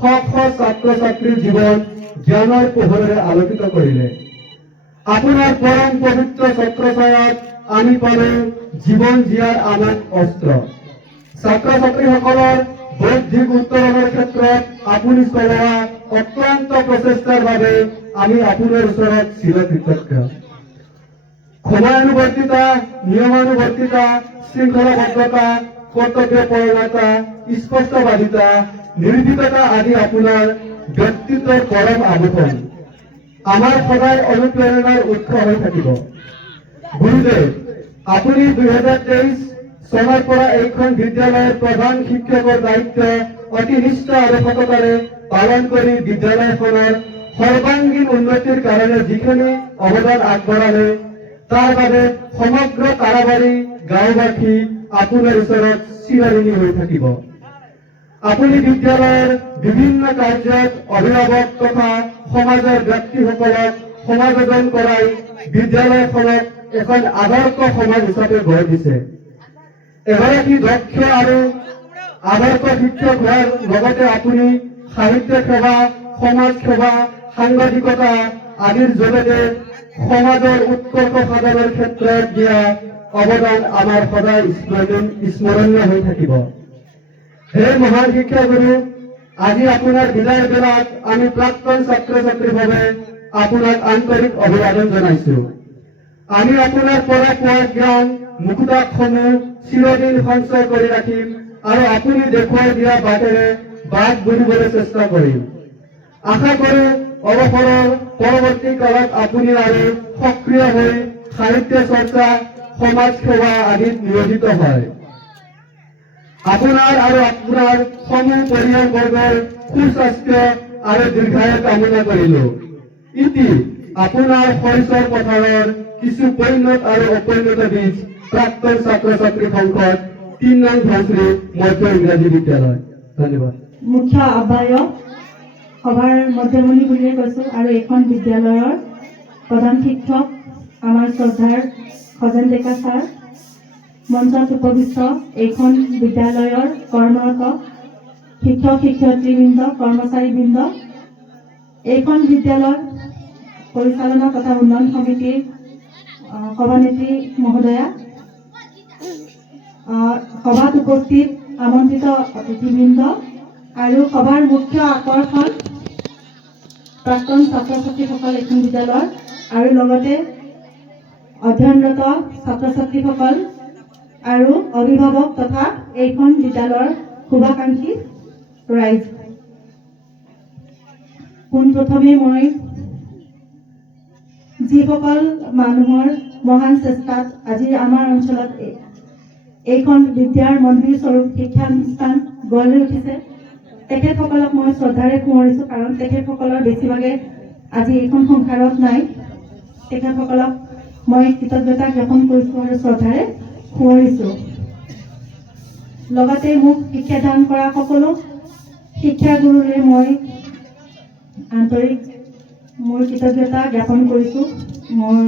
শ শ ছাত্ৰ ছাত্ৰীৰ জীৱন জ্ঞানৰ পোহৰেৰে আলোকিত কৰিলে। আপোনাৰ পৰম পবিত্ৰ ছত্ৰছায়াত আমি পালো জীৱন জীয়াৰ আমাক অস্ত্ৰ। ছাত্ৰ ছাত্ৰীসকলৰ বৌদ্ধিক উত্তৰণৰ ক্ষেত্ৰত আপুনি চলোৱা অক্লান্ত প্ৰচেষ্টাৰ বাবে আমি আপোনাৰ ওচৰত চিৰকৃতজ্ঞ। সময়ানুবৰ্তিতা, নিয়মানুবৰ্তিতা, শৃংখলাবদ্ধতা, কৰ্তব্যপৰায়ণতা, স্পষ্টবাদিতা, নিৰ্ভীকতা আদি আপোনাৰ ব্যক্তিত্বৰ পৰম আভূষণ। আমাৰ সদায় অনুপ্ৰেৰণাৰ উৎস হৈ থাকিব। গুৰুদেৱ, আপুনি 2023 চনৰ পৰা এইখন বিদ্যালয়ৰ প্ৰধান শিক্ষকৰ দায়িত্ব অতি নিষ্ঠা আৰু সততাৰে পালন কৰি বিদ্যালয়খনৰ সৰ্বাংগীন উন্নতিৰ কাৰণে যিখিনি অৱদান আগবঢ়ালে তাৰ বাবে সমগ্ৰ তাৰাবাৰী গাঁওবাসী আপোনাৰ ওচৰত চিৰঋণী হৈ থাকিব। আপুনি বিদ্যালয়ৰ বিভিন্ন কাৰ্যত অভিভাৱক তথা সমাজৰ ব্যক্তিসকলক সমাযোজন কৰাই বিদ্যালয়খনক এখন আদৰ্শ সমাজ হিচাপে গঢ় দিছে। এগৰাকী দক্ষ আৰু আদৰ্শ শিক্ষক হোৱাৰ লগতে আপুনি সাহিত্য সেৱা, সমাজ সেৱা, সাংবাদিকতা আদিৰ জৰিয়তে সমাজৰ উৎকৰ্ষ সাধনৰ ক্ষেত্ৰত দিয়া অৱদান আমাৰ সদায় স্মৰণীয় হৈ থাকিব। হে মহান শিক্ষাগুৰু, আজি আপোনাৰ বিদায় বেলাত আমি প্ৰাক্তন ছাত্ৰ ছাত্ৰীৰ বাবে আপোনাক আন্তৰিক অভিবাদন জনাইছো। আমি আপোনাৰ পৰা পোৱা জ্ঞান মুকুতাসমূহ চিৰদিন সঞ্চয় কৰি ৰাখিম আৰু আপুনি দেখুৱাই দিয়া বাটেৰে বাট বুলিবলৈ চেষ্টা কৰিম। আশা কৰো অৱসৰৰ পৰৱৰ্তী কালত আপুনি আৰু সক্ৰিয় হৈ সাহিত্য চৰ্চা, সমাজ সেৱা আদিত নিয়োজিত হয়। আপোনাৰ আৰু আপোনাৰ সমূহ পৰিয়ালবৰ্গৰ সুস্বাস্থ্য আৰু দীৰ্ঘায়ু কামনা কৰিলো। ইতি আপোনাৰ শৈশৱ পথাৰৰ কিছু পৈণত আৰু অপৰিণত বীজ প্ৰাক্তন ছাত্ৰ ছাত্ৰী সংসদ 3 নং ধনশ্ৰী মধ্য ইংৰাজী বিদ্যালয়। ধন্যবাদ। মুখ্য আহ্বায়ক সভাৰ মধ্যমণি বুলিয়ে কৈছো আৰু এইখন বিদ্যালয়ৰ প্ৰধান শিক্ষক আমাৰ শ্ৰদ্ধাৰ খগেন ডেকা ছাৰ, মঞ্চত উপবিষ্ট এইখন বিদ্যালয়ৰ কৰ্মৰত শিক্ষক শিক্ষয়িত্ৰীবৃন্দ, কৰ্মচাৰীবৃন্দ, এইখন বিদ্যালয় পৰিচালনা তথা উন্নয়ন সমিতিৰ সভানেত্ৰী মহোদয়া, সভাত উপস্থিত আমন্ত্ৰিত অতিথিবৃন্দ আৰু সভাৰ মুখ্য আকৰ্ষণ প্ৰাক্তন ছাত্ৰ ছাত্ৰীসকল এইখন বিদ্যালয়ৰ আৰু লগতে অধ্যয়নৰত ছাত্ৰ ছাত্ৰীসকল আৰু অভিভাৱক তথা এইখন বিদ্যালয়ৰ শুভাকাংক্ষী ৰাইজ। পোনপ্ৰথমে মই যিসকল মানুহৰ মহান চেষ্টাত আজি আমাৰ অঞ্চলত এইখন বিদ্যাৰ মন্দিৰ স্বৰূপ শিক্ষানুষ্ঠান গঢ় লৈ উঠিছে, তেখেতসকলক মই শ্ৰদ্ধাৰে সোঁৱৰিছোঁ। কাৰণ তেখেতসকলৰ বেছিভাগে আজি এইখন সংসাৰত নাই। তেখেতসকলক মই কৃতজ্ঞতা জ্ঞাপন কৰিছোঁ আৰু শ্ৰদ্ধাৰে সোঁৱৰিছোঁ। লগতে মোক শিক্ষাদান কৰা সকলো শিক্ষাগুৰুৰে মই আন্তৰিক মোৰ কৃতজ্ঞতা জ্ঞাপন কৰিছোঁ। মই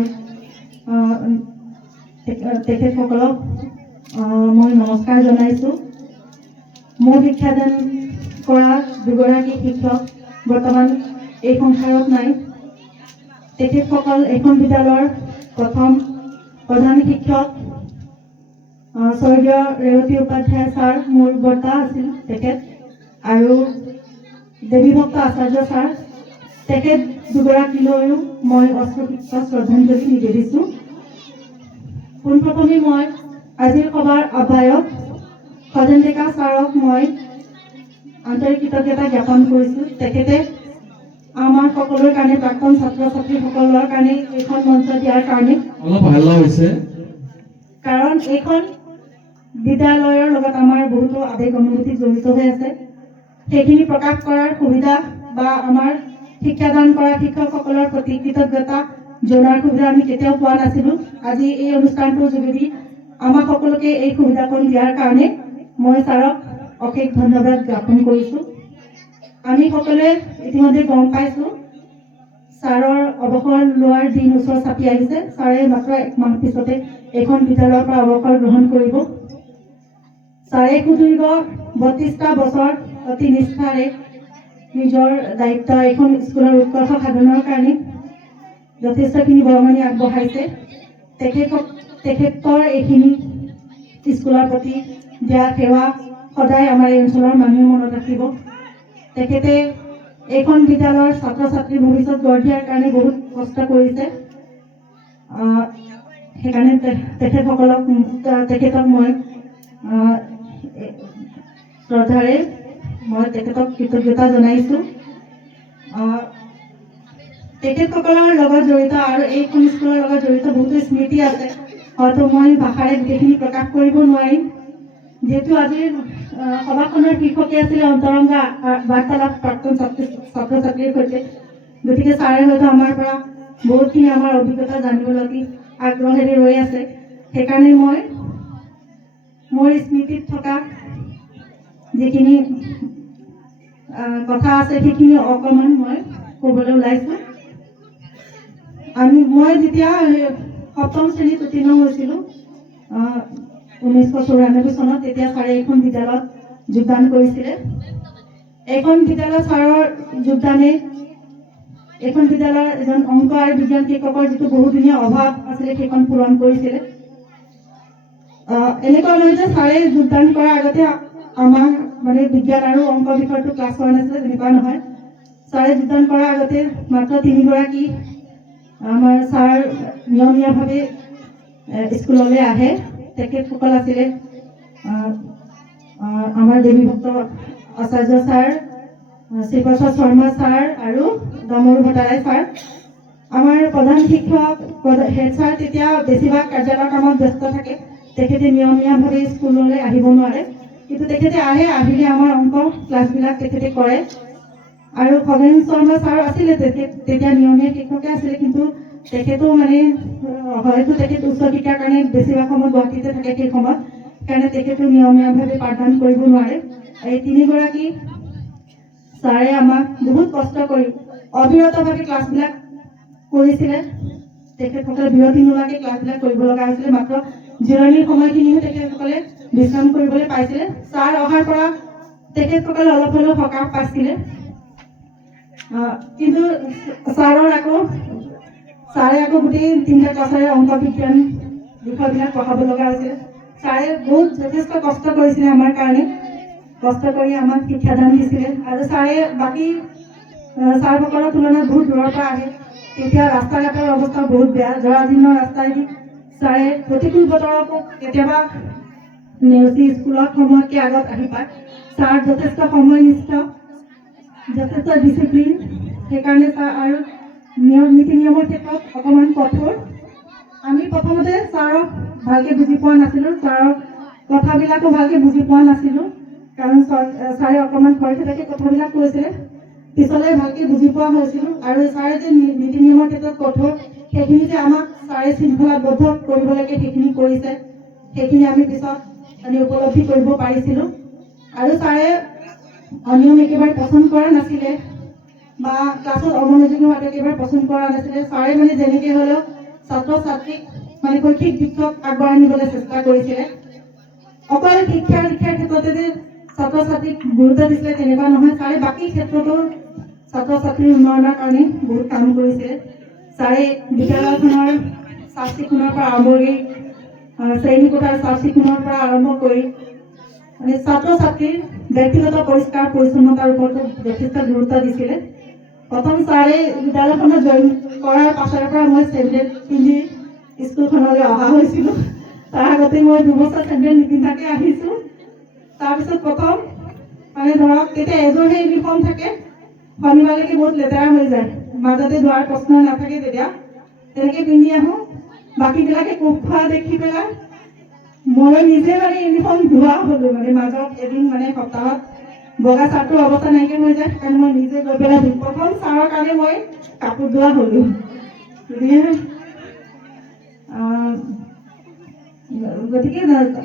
তেখেতসকলক মই নমস্কাৰ জনাইছোঁ। মোৰ শিক্ষাদান কৰা দুগৰাকী শিক্ষক বৰ্তমান এই সংসাৰত নাই। তেখেতসকল এইখন বিদ্যালয়ৰ প্ৰথম প্ৰধান শিক্ষক স্বৰ্গীয় ৰেৱতী উপাধ্যায় ছাৰ মোৰ বৰ্তা আছিল তেখেত, আৰু দেৱীভক্ত আচাৰ্য ছাৰ, তেখেত দুগৰাকীলৈও মই অশ্ৰুসিক্ত শ্ৰদ্ধাঞ্জলি নিবেদিছোঁ। পোনপ্ৰথমে মই আজিৰ সভাৰ আহ্বায়ক খগেন ডেকা ছাৰক মই আন্তৰিক কৃতজ্ঞতা জ্ঞাপন কৰিছোঁ। তেখেতে আমাৰ সকলোৰে কাৰণে প্ৰাক্তন ছাত্ৰ ছাত্ৰীসকলৰ কাৰণে এইখন মঞ্চ দিয়াৰ কাৰণে অলপ হাল্লা হৈছে কাৰণ এইখন বিদ্যালয়ৰ লগত আমাৰ বহুতো আৱেগ অনুভূতি জড়িত হৈ আছে সেইখিনি প্ৰকাশ কৰাৰ সুবিধা বা আমাৰ শিক্ষাদান কৰা শিক্ষকসকলৰ প্ৰতি কৃতজ্ঞতা জনোৱাৰ সুবিধা আমি কেতিয়াও পোৱা নাছিলোঁ আজি এই অনুষ্ঠানটোৰ যোগেদি আমাক সকলোকে এই সুবিধাকণ দিয়াৰ কাৰণে মই ছাৰক অশেষ ধন্যবাদ জ্ঞাপন কৰিছোঁ আমি সকলোৱে ইতিমধ্যে গম পাইছোঁ ছাৰৰ অৱসৰ লোৱাৰ দিন ওচৰ চাপি আহিছে ছাৰে মাত্ৰ 1 মাহ পিছতে এইখন বিদ্যালয়ৰ পৰা অৱসৰ গ্ৰহণ কৰিব ছাৰে সুদীৰ্ঘ 32টা বছৰ অতি নিষ্ঠাৰে নিজৰ দায়িত্ব এখন স্কুলৰ উৎকৰ্ষ সাধনৰ কাৰণে যথেষ্টখিনি বৰঙণি আগবঢ়াইছে তেখেতৰ এইখিনি স্কুলৰ প্ৰতি দিয়া সেৱা সদায় আমাৰ এই অঞ্চলৰ মানুহে মনত ৰাখিব তেখেতে এইখন বিদ্যালয়ৰ ছাত্ৰ ছাত্ৰীৰ ভৱিষ্যত গঢ় দিয়াৰ কাৰণে বহুত কষ্ট কৰিছে সেইকাৰণে তেখেতক মই শ্ৰদ্ধাৰে মই তেখেতক কৃতজ্ঞতা জনাইছোঁ তেখেতসকলৰ লগত জড়িত আৰু এইখন স্কুলৰ লগত জড়িত বহুতো স্মৃতি আছে হয়তো মই ভাষাৰে গোটেইখিনি প্ৰকাশ কৰিব নোৱাৰিম যিহেতু আজিৰ সভাখনৰ শীৰ্ষকে আছিলে অন্তৰংগ বাৰ্তালাপ প্ৰাক্তন ছাত্ৰ ছাত্ৰীৰ সৈতে গতিকে ছাৰে হয়তো আমাৰ পৰা বহুতখিনি আমাৰ অভিজ্ঞতা জানিবলৈ আগ্ৰহেৰে ৰৈ আছে সেইকাৰণে মই মোৰ স্মৃতিত থকা যিখিনি কথা আছে সেইখিনি অকণমান মই ক'বলৈ ওলাইছোঁ মই যেতিয়া 7ম শ্ৰেণীত উত্তীৰ্ণ হৈছিলোঁ 1994 চনত তেতিয়া ছাৰে এইখন বিদ্যালয়ত যোগদান কৰিছিলে এইখন বিদ্যালয় ছাৰৰ যোগদানে এইখন বিদ্যালয়ৰ এজন অংক আৰু বিজ্ঞান শিক্ষকৰ যিটো বহুদিনীয়া অভাৱ আছিলে সেইখন পূৰণ কৰিছিলে এনেকুৱা নহয় যে ছাৰে যোগদান কৰাৰ আগতে আমাৰ মানে বিজ্ঞান আৰু অংক বিষয়টো ক্লাছ হোৱা নাছিলে তেনেকুৱা নহয় ছাৰে যোগদান কৰাৰ আগতে মাত্ৰ 3গৰাকী আমাৰ ছাৰ নিয়মীয়াভাৱে স্কুললৈ আহে তেখেতসকল আছিলে আমাৰ দেৱীভক্ত আচাৰ্য ছাৰ শ্ৰীপ্ৰসাদ শৰ্মা ছাৰ আৰু দামৰু ভট্টাৰাই ছাৰ আমাৰ প্ৰধান শিক্ষক হেড ছাৰ তেতিয়া বেছিভাগ কাৰ্যালয়ৰ কামত ব্যস্ত থাকে তেখেতে নিয়মীয়াভাৱে স্কুললৈ আহিব নোৱাৰে কিন্তু তেখেতে আহিলে আমাৰ অংক ক্লাছবিলাক তেখেতে কৰে আৰু খগেন শৰ্মা ছাৰ আছিলে তেতিয়া নিয়মীয়া শিক্ষকে আছিলে কিন্তু তেখেতো মানে হয়তো তেখেত উচ্চ শিক্ষাৰ কাৰণে বেছিভাগ সময় গুৱাহাটীতে থাকে সেই সময়ত সেইকাৰণে তেখেতো নিয়মীয়াভাৱে পাঠদান কৰিব নোৱাৰে এই 3গৰাকী ছাৰে আমাক বহুত কষ্ট কৰি অবিৰতভাৱে ক্লাছবিলাক কৰিছিলে তেখেতসকলে বিৰতি নোলোৱাকৈ ক্লাছবিলাক কৰিব লগা হৈছিলে মাত্ৰ জিৰণিৰ সময়খিনিহে তেখেতসকলে বিশ্ৰাম কৰিবলৈ পাইছিলে ছাৰ অহাৰ পৰা তেখেতসকলে অলপ হ'লেও সকাহ পাইছিলে কিন্তু ছাৰে আকৌ গোটেই 3টা ক্লাছৰে অংক বিজ্ঞান বিষয়বিলাক পঢ়াব লগা হৈছিলে ছাৰে বহুত যথেষ্ট কষ্ট কৰিছিলে আমাৰ কাৰণে কষ্ট কৰি আমাক শিক্ষাদান দিছিলে আৰু ছাৰে বাকী ছাৰসকলৰ তুলনাত বহুত দূৰৰ পৰা আহে তেতিয়া ৰাস্তা ঘাটৰ অৱস্থা বহুত বেয়া জৰাজীৰ্ণ ৰাস্তাইদি ছাৰে প্ৰতিকূল বতৰকো কেতিয়াবা নেওচি স্কুলত সময়তকৈ আগত আহি পায় ছাৰ যথেষ্ট সময়নিষ্ঠ যথেষ্ট ডিচিপ্লিন সেইকাৰণে ছাৰ আৰু নীতি নিয়মৰ ক্ষেত্ৰত অকণমান কঠোৰ আমি প্ৰথমতে ছাৰক ভালকৈ বুজি পোৱা নাছিলোঁ ছাৰৰ কথাবিলাকো ভালকৈ বুজি পোৱা নাছিলোঁ কাৰণ ছাৰে অকণমান খৰখেদাকৈ কথাবিলাক কৈছিলে পিছলৈ ভালকৈ বুজি পোৱা হৈছিলোঁ আৰু ছাৰে যে নীতি নিয়মৰ ক্ষেত্ৰত কঠোৰ সেইখিনি যে আমাক ছাৰে শৃংখলাবদ্ধ কৰিব লাগে সেইখিনি কৰিছে সেইখিনি আমি পিছত উপলব্ধি কৰিব পাৰিছিলোঁ আৰু ছাৰে অনিয়ম একেবাৰে পচন্দ কৰা নাছিলে বা ক্লাছত অমনোযোগী হোৱাটো একেবাৰে পচন্দ কৰা নাছিলে ছাৰে মানে যেনেকৈ হ'লেও ছাত্ৰ ছাত্ৰীক মানে শৈক্ষিক দিশত আগবঢ়াই নিবলৈ চেষ্টা কৰিছিলে অকল শিক্ষাৰ ক্ষেত্ৰতে যে ছাত্ৰ ছাত্ৰীক গুৰুত্ব দিছিলে তেনেকুৱা নহয় ছাৰে বাকী ক্ষেত্ৰতো ছাত্ৰ ছাত্ৰীৰ উন্নয়নৰ কাৰণে বহুত কাম কৰিছিলে ছাৰে বিদ্যালয়খনৰ চাফ চিকুণৰ পৰা আৰম্ভ কৰি শ্ৰেণীকোঠাৰ চাফ চিকুণৰ পৰা আৰম্ভ কৰি মানে ছাত্ৰ ছাত্ৰীৰ ব্যক্তিগত পৰিষ্কাৰ পৰিচ্ছন্নতাৰ ওপৰতো যথেষ্ট গুৰুত্ব দিছিলে প্ৰথম ছাৰে বিদ্যালয়খনত জইন কৰাৰ পাছৰ পৰা মই চেণ্ডেল পিন্ধি স্কুলখনলৈ অহা হৈছিলোঁ তাৰ আগতে মই 2 বছৰ চেণ্ডেল নিপিন্ধাকৈ আহিছোঁ তাৰপিছত প্ৰথম মানে ধৰক তেতিয়া এযোৰহে ইউনিফৰ্ম থাকে শনিবাৰলৈকে বহুত লেতেৰা হৈ যায়, মাজতে ধোৱাৰ প্ৰশ্ন নাথাকে। তেতিয়া তেনেকৈ পিন্ধি আহোঁ, বাকীবিলাকে কোব খোৱা দেখি পেলাই মই নিজে মানে ইউনিফৰ্ম ধোৱা হ'লোঁ। মানে মাজত এদিন মানে সপ্তাহত বগা চাৰ্টটোৰ অৱস্থা নাইকিয়া হৈ যায়, সেইকাৰণে মই নিজে গৈ পেলাই প্ৰথম ছাৰৰ কাৰণে মই কাপোৰ ধোৱা হ'লোঁ। গতিকে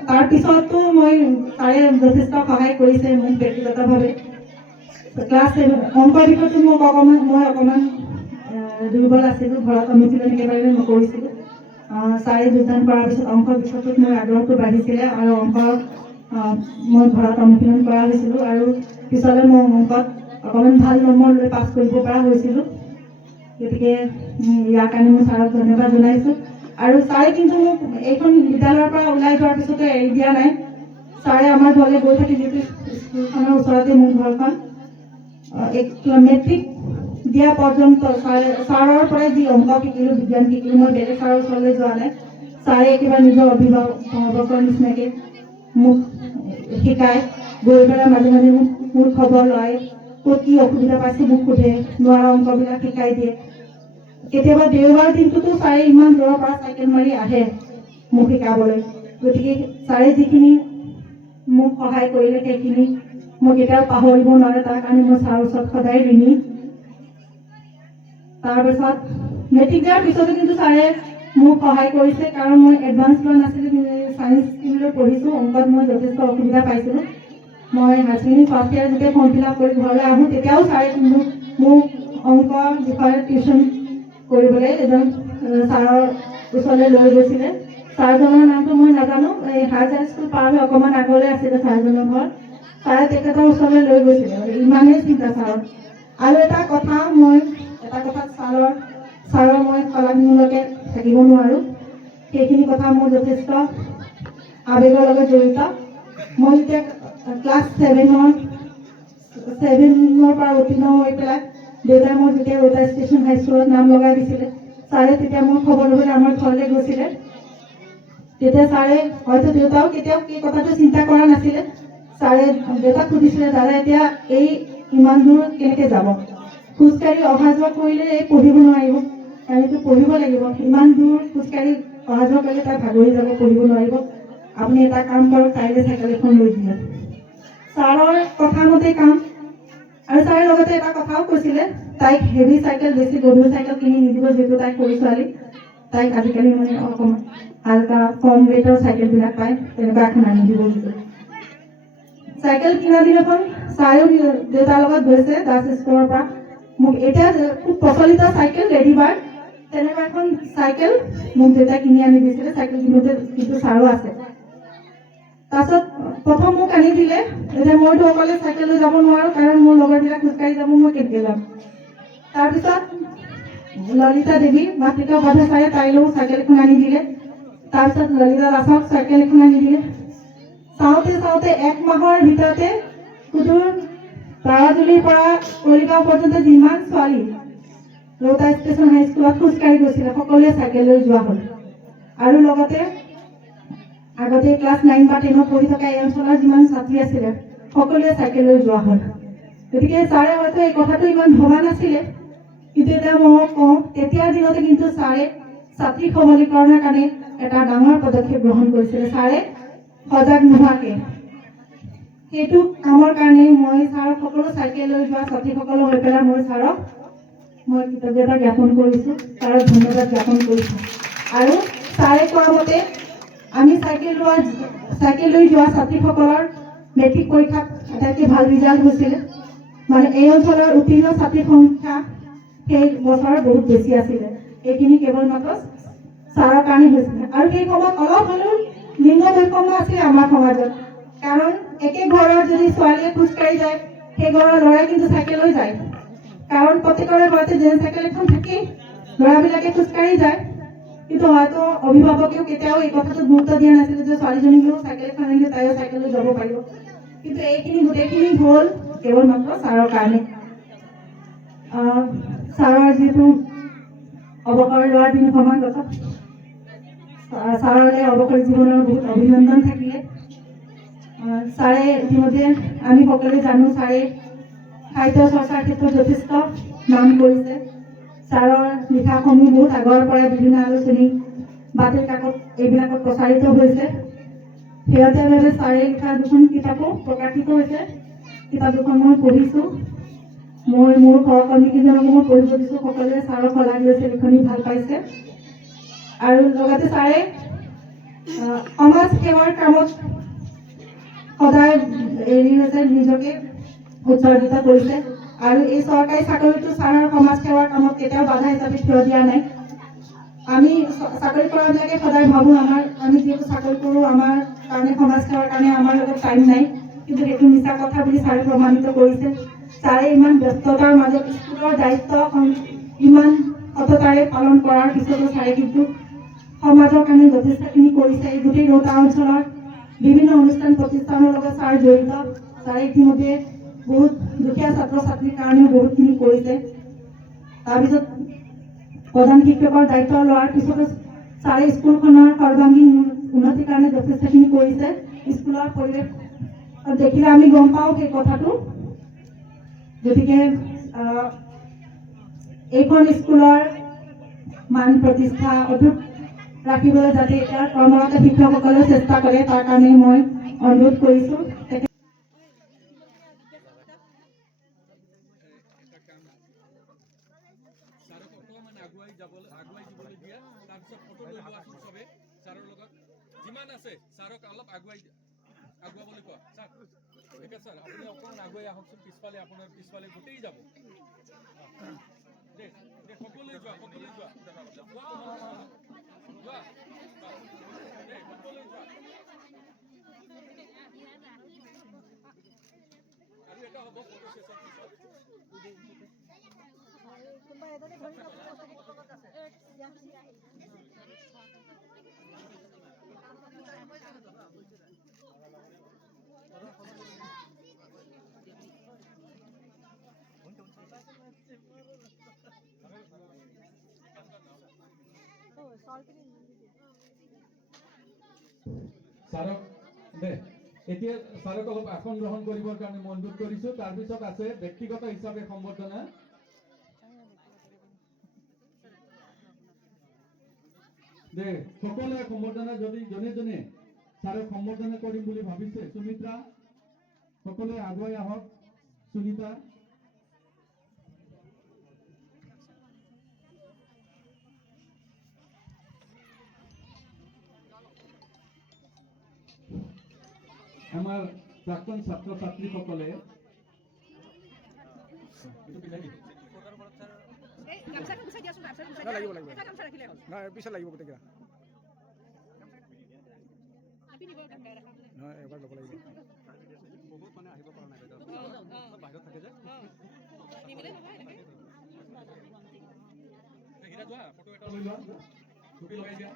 তাৰপিছতো মই ছাৰে যথেষ্ট সহায় কৰিছে মোক ব্যক্তিগতভাৱে। ক্লাছ 7 অংকৰ বিষয়টো মই অকণমান দুৰ্বল আছিলোঁ, ঘৰত অনুশীলন একেবাৰে নকৰিছিলোঁ। ছাৰে যোগদান কৰাৰ পিছত অংকৰ বিষয়টোত মোৰ আগ্ৰহটো বাঢ়িছিলে আৰু মই ঘৰত অনুশীলন কৰা হৈছিলোঁ আৰু পিছলৈ মই অংকত অকণমান ভাল নম্বৰ লৈ পাছ কৰিব পৰা হৈছিলোঁ। গতিকে ইয়াৰ কাৰণে মই ছাৰক ধন্যবাদ জনাইছোঁ। আৰু ছাৰে কিন্তু মোক এইখন বিদ্যালয়ৰ পৰা ওলাই যোৱাৰ পিছতে এৰি দিয়া নাই। ছাৰে আমাৰ ঘৰলৈ গৈ থাকি, যিটো স্কুলখনৰ ওচৰতে মোৰ ঘৰখন, মেট্ৰিক দিয়া পৰ্যন্ত ছাৰৰ পৰাই যি অংক শিকিলোঁ, বিজ্ঞান শিকিলোঁ, মই বেলেগ ছাৰৰ ওচৰলৈ যোৱা নাই। ছাৰে একেবাৰে নিজৰ অভিভাৱকৰ নিচিনাকৈ মোক শিকায়, গৈ পেলাই মাজে মাজে মোৰ খবৰ লয়, ক'ত কি অসুবিধা পাইছোঁ মোক সোধে, নোৱাৰা অংকবিলাক শিকাই দিয়ে। কেতিয়াবা দেওবাৰ দিনটোতো ছাৰে ইমান দূৰৰ পৰা চাইকেল মাৰি আহে মোক শিকাবলৈ। গতিকে ছাৰে যিখিনি মোক সহায় কৰিলে সেইখিনি মই কেতিয়াও পাহৰিব নোৱাৰোঁ। তাৰ কাৰণে মই ছাৰৰ ওচৰত সদায় ঋণী। তাৰপিছত মেট্ৰিক দিয়াৰ পিছতো কিন্তু ছাৰে মোক সহায় কৰিছে, কাৰণ মই এডভান্স লোৱা নাছিলোঁ, ছায়েন্স ষ্ট্ৰীমলৈ পঢ়িছোঁ। অংকত মই যথেষ্ট অসুবিধা পাইছিলোঁ। মই হায়াৰ ছেকেণ্ডেৰী ফাৰ্ষ্ট ইয়াৰ যেতিয়া ফৰ্ম ফিল আপ কৰি ঘৰলৈ আহোঁ, তেতিয়াও ছাৰে কিন্তু মোক অংক বিষয়ে টিউশ্যন কৰিবলৈ এজন ছাৰৰ ওচৰলৈ লৈ গৈছিলে। ছাৰজনৰ নামটো মই নাজানো, এই হায়াৰ ছেকেণ্ডেৰী স্কুল পাৰ হৈ অকণমান আগলৈ আছিলে ছাৰজনৰ ঘৰ। ছাৰে তেখেতৰ ওচৰলৈ লৈ গৈছিলে, ইমানেই চিন্তা ছাৰৰ। আৰু এটা কথা ছাৰৰ মই শলাগিবলগীয়া থাকিব নোৱাৰোঁ। সেইখিনি কথা মোৰ যথেষ্ট আৱেগৰ লগত জড়িত। মই যেতিয়া ক্লাছ 7ৰ পৰা উত্তীৰ্ণ হৈ পেলাই দেউতাই মোৰ যেতিয়া ৰৌতা ষ্টেচন হাইস্কুলত নাম লগাই দিছিলে, ছাৰে তেতিয়া মোৰ খবৰ ল'বলৈ আমাৰ ঘৰলৈ গৈছিলে। তেতিয়া ছাৰে হয়তো দেউতাও কেতিয়াও সেই কথাটো চিন্তা কৰা নাছিলে। ছাৰে দেউতাক সুধিছিলে, দাদা এতিয়া এই ইমান দূৰ কেনেকৈ যাব? খোজকাঢ়ি অহা যোৱা কৰিলে এই পঢ়িব নোৱাৰিব, কাৰণেতো পঢ়িব লাগিব। ইমান দূৰ খোজকাঢ়ি অহা যোৱা কৰিলে তাই ভাগৰি যাব, পঢ়িব নোৱাৰিব। আপুনি এটা কাম কৰক, কাইলৈ চাইকেল এখন লৈ দিয়ক। ছাৰৰ কথা মতে কাম। আৰু ছাৰে লগতে এটা কথাও কৈছিলে, তাইক হেভি চাইকেল, বেছি গধুৰ চাইকেল কিনি নিদিব, যিহেতু তাই সৰু ছোৱালী। তাইক আজিকালি মানে অকণমান হালকা কম ৰেটৰ চাইকেলবিলাক পায়, তেনেকুৱা এখন আনি দিব লাগিব। চাইকেল কিনা দিনাখন ছাৰেও দেউতাৰ লগত গৈছে দাস স্কুলৰ পৰা। মোক এতিয়া খুব প্ৰচলিত চাইকেল লেডিবাৰ্ড, তেনেকুৱা এখন চাইকেল মোক দেউতাই কিনি আনি দিছিলে। চাইকেল কিনোতে কিন্তু ছাৰো আছে। তাৰপিছত প্ৰথম মোক আনি দিলে, এতিয়া মইতো অকলে চাইকেল লৈ যাব নোৱাৰোঁ, কাৰণ মোৰ লগৰবিলাক খোজকাঢ়ি যাব, মই কেনেকৈ যাম। তাৰপিছত ললিতা দেৱী মাতৃকা উপাধ্যায় তাইলৈও চাইকেল এখন আনি দিলে। তাৰপিছত ললিতা দাসক চাইকেল এখন আনি দিলে। চাওঁতে 1 মাহৰ ভিতৰতে সুদূৰ তাৰাজুলিৰ পৰা কলিগাঁও পৰ্যন্ত যিমান ছোৱালী ৰৌতা ষ্টেচন হাইস্কুলত খোজকাঢ়ি গৈছিলে, সকলোৱে চাইকেল লৈ যোৱা হ'ল। আৰু লগতে আগতে ক্লাছ 9 বা 10ত পঢ়ি থকা এই অঞ্চলৰ যিমান ছাত্ৰী আছিলে, সকলোৱে চাইকেল লৈ যোৱা হ'ল। গতিকে ছাৰে হয়তো এই কথাটো ইমান ভবা নাছিলে, কিন্তু এতিয়া মই কওঁ, তেতিয়াৰ দিনতে কিন্তু ছাৰে ছাত্ৰী সবলীকৰণৰ কাৰণে এটা ডাঙৰ পদক্ষেপ গ্ৰহণ কৰিছিলে। ছাৰে সজাগ নোহোৱাকৈ সেইটো কামৰ কাৰণে মই ছাৰক সকলো চাইকেল লৈ যোৱা ছাত্ৰীসকলৰ হৈ পেলাই মই ছাৰক কৃতজ্ঞতা জ্ঞাপন কৰিছোঁ, ছাৰক ধন্যবাদ জ্ঞাপন কৰিছোঁ। আৰু ছাৰে কোৱা মতে আমি চাইকেল লৈ যোৱা ছাত্ৰীসকলৰ মেট্ৰিক পৰীক্ষাত আটাইতকৈ ভাল ৰিজাল্ট হৈছিলে। মানে এই অঞ্চলৰ উত্তীৰ্ণ ছাত্ৰীৰ সংখ্যা সেই বছৰ বহুত বেছি আছিলে। এইখিনি কেৱল মাত্ৰ ছাৰৰ কাৰণে হৈছিলে। আৰু সেই সময়ত অলপ হ'লেও লিংগ বৈষম্য আছিলে আমাৰ সমাজত, কাৰণ একে ঘৰৰ যদি ছোৱালীয়ে খোজকাঢ়ি যায়, সেই ঘৰৰ ল'ৰাই কিন্তু চাইকেল লৈ যায়। কাৰণ প্ৰত্যেকৰে ঘৰতে জেন চাইকেল এখন থাকেই, ল'ৰাবিলাকে খোজকাঢ়ি যায়। কিন্তু হয়তো অভিভাৱকেও কেতিয়াও এই কথাটো গুৰুত্ব দিয়া নাছিলে যে ছোৱালীজনীকো চাইকেল এখন আনিলে তাইও চাইকেল লৈ যাব পাৰিব। কিন্তু এইখিনি গোটেইখিনি হ'ল কেৱল মাত্ৰ ছাৰৰ কাৰণে। ছাৰৰ যিটো অৱসৰ লোৱাৰ দিন সমাগত, ছাৰলৈ অৱসৰ জীৱনৰ বহুত অভিনন্দন থাকিলে। ছাৰে ইতিমধ্যে আমি সকলোৱে জানো, ছাৰে সাহিত্য চৰ্চাৰ ক্ষেত্ৰত যথেষ্ট নাম কৰিছে। ছাৰৰ লিখাসমূহ বহুত আগৰ পৰাই বিভিন্ন আলোচনী, বাতৰি কাকত এইবিলাকত প্ৰচাৰিত হৈছে। শেহতীয়াভাৱে ছাৰে লিখা দুখন কিতাপো প্ৰকাশিত হৈছে। কিতাপ দুখন মই পঢ়িছোঁ। মই মোৰ সহকৰ্মীকেইজনকো মই পঢ়িব দিছোঁ। সকলোৱে ছাৰক শলাগ লৈছে, লিখনি ভাল পাইছে। আৰু লগতে ছাৰে সমাজ সেৱাৰ কামত সদায় নিজকে উৎসৰ্গিত কৰিছে। আৰু এই চৰকাৰী চাকৰিটো ছাৰৰ সমাজ সেৱাৰ কামত কেতিয়াও বাধা হিচাপে থিয় দিয়া নাই। আমি চাকৰি কৰাবিলাকে সদায় ভাবোঁ আমি যিহেতু চাকৰি কৰোঁ, আমাৰ কাৰণে সমাজ সেৱাৰ কাৰণে আমাৰ লগত টাইম নাই, কিন্তু সেইটো মিছা কথা বুলি ছাৰে প্ৰমাণিত কৰিছে। ছাৰে ইমান ব্যস্ততাৰ মাজত স্কুলৰ দায়িত্ব ইমান সততাৰে পালন কৰাৰ পিছতো ছাৰে কিন্তু সমাজৰ কাৰণে যথেষ্টখিনি কৰিছে। এই গোটেই ৰৌতা অঞ্চলৰ বিভিন্ন অনুষ্ঠান প্ৰতিষ্ঠানৰ লগত ছাৰ জড়িত। ছাৰে ইতিমধ্যে বহুত দুখীয়া ছাত্ৰ ছাত্ৰীৰ কাৰণেও বহুতখিনি কৰিছে। তাৰপিছত প্ৰধান শিক্ষকৰ দায়িত্ব লোৱাৰ পিছতো ছাৰে স্কুলখনৰ সৰ্বাংগীন উন্নতিৰ কাৰণে যথেষ্টখিনি কৰিছে। স্কুলৰ পৰিৱেশ দেখিলে আমি গম পাওঁ সেই কথাটো। গতিকে এইখন স্কুলৰ মান প্ৰতিষ্ঠা অটুট ৰাখিবলৈ যাতে এতিয়া কৰ্মৰত শিক্ষকসকলে চেষ্টা কৰে, তাৰ কাৰণে মই অনুৰোধ কৰিছোঁ। যিমান আছে ছাৰক অলপ আগুৱাবলৈ কোৱা। ছাৰ ঠিক আছে, ছাৰ আপুনি অকণমান আগুৱাই আহকচোন। পিছফালে আপোনাৰ পিছফালে গোটেই যাব। সকলোৱে যোৱা, সকলোৱে যোৱা, যোৱা, সকলোৱে যোৱা। আৰু এটা হ'ব ফটো ছেশ্যন পিছত। ছাৰক এতিয়া ছাৰক অলপ আসন গ্ৰহণ কৰিবৰ কাৰণে মই অনুৰোধ কৰিছোঁ। তাৰপিছত আছে ব্যক্তিগত হিচাপে সম্বৰ্ধনা। সকলোৱে সম্বৰ্ধনা যদি জনে জনে ছাৰক সম্বৰ্ধনা কৰিম বুলি ভাবিছে। সুমিত্ৰা, সকলোৱে আগুৱাই আহক। সুনিতা, আমাৰ প্ৰাক্তন ছাত্ৰ ছাত্ৰীসকলে পিছত লাগিব গোটেইকেইটা নহয়, এবাৰ ল'ব লাগিব। বহুত মানে আহিব পৰা নাই, বাহিৰত থাকে যে। ফটো এটা লৈ লোৱা, লগাই দিয়া।